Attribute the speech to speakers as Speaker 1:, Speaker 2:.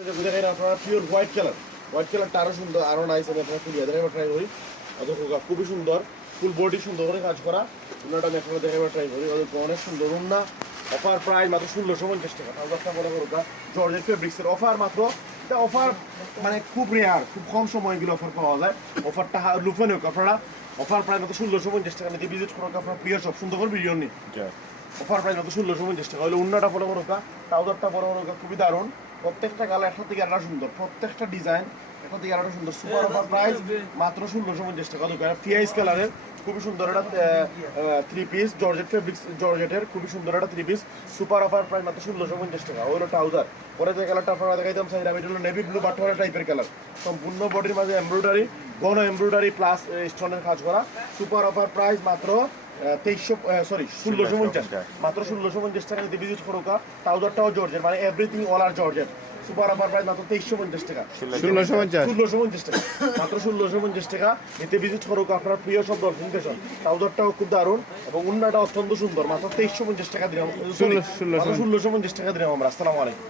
Speaker 1: আপনারা pure white colour white কালারটা আরও সুন্দর আরও নাইস আমি আপনারা ট্রাই করি অত খুবই সুন্দর। ফুল বডি সুন্দর করে কাজ করা উন্নাটা আমি আপনারা দেখাবার ট্রাই করি ওদের অনেক সুন্দর উন্না অফার প্রাইস মাত্র ষোলোশো পঞ্চাশ টাকা হাজারটা মনে করুক জর্জের ফেব্রিক্সের অফার মাত্র এটা অফার মানে খুব রেয়ার খুব কম সময় এগুলো অফার পাওয়া যায়। অফারটা লুফে নেওক আপনারা অফার প্রাইস মাত্র ষোলোশো পঞ্চাশ টাকা নিতে ভিজিট করুক আপনার প্রিয় সব সুন্দর করে ভিডিও নিন অফার প্রাইস মাত্র ষোলোশো পঞ্চাশ টাকা হলে অন্যটা বড় বড় ট্রাউজারটা বড় বড় খুবই দারুণ। প্রত্যেকটা কালার একটা থেকে একটা সুন্দর। প্রত্যেকটা ডিজাইন একটা থেকে একটা সুন্দর। সুপার অফার প্রাইস মাত্র ষোলোশো পঞ্চাশ টাকা। দোকান ফিয়াইস কালারের খুবই সুন্দর একটা থ্রি পিস জর্জেট ফেব্রিক্স জর্জেটের খুবই সুন্দর একটা three piece super offer price মাত্র ষোলোশো পঞ্চাশ টাকা। ওই হলো ট্রাউজার পরে যে কালারটা আপনারা দেখাইতাম সাইড এটা হলো নেভি ব্লু বাটোয়ারা টাইপের কালার সম্পূর্ণ বডির মাঝে এমব্রয়ডারি ঘন এমব্রয়ডারি প্লাস স্টোনের কাজ করা। সুপার অফার প্রাইস মাত্র তেইশশো সরি ষোলোশো পঞ্চাশ। মাত্র ষোলোশো পঞ্চাশ টাকা যদি ভিজিট করো কা ট্রাউজারটাও জর্জের মানে এভরিথিং অল আর জর্জের সুপার অফার প্রাইস মাত্র তেইশশো পঞ্চাশ টাকা।
Speaker 2: ষোলোশো পঞ্চাশ।
Speaker 1: ষোলোশো পঞ্চাশ টাকা। মাত্র ষোলোশো পঞ্চাশ টাকা এতে ভিজিট করো আপনার প্রিয় সব দর্শন ফ্যাশন ট্রাউজারটাও খুব দারুণ এবং উন্নাটা অত্যন্ত সুন্দর। মাত্র তেইশশো পঞ্চাশ টাকা দিলাম।
Speaker 2: ষোলোশো।
Speaker 1: ষোলোশো পঞ্চাশ টাকা দিলাম আমরা। আসসালামু আলাইকুম।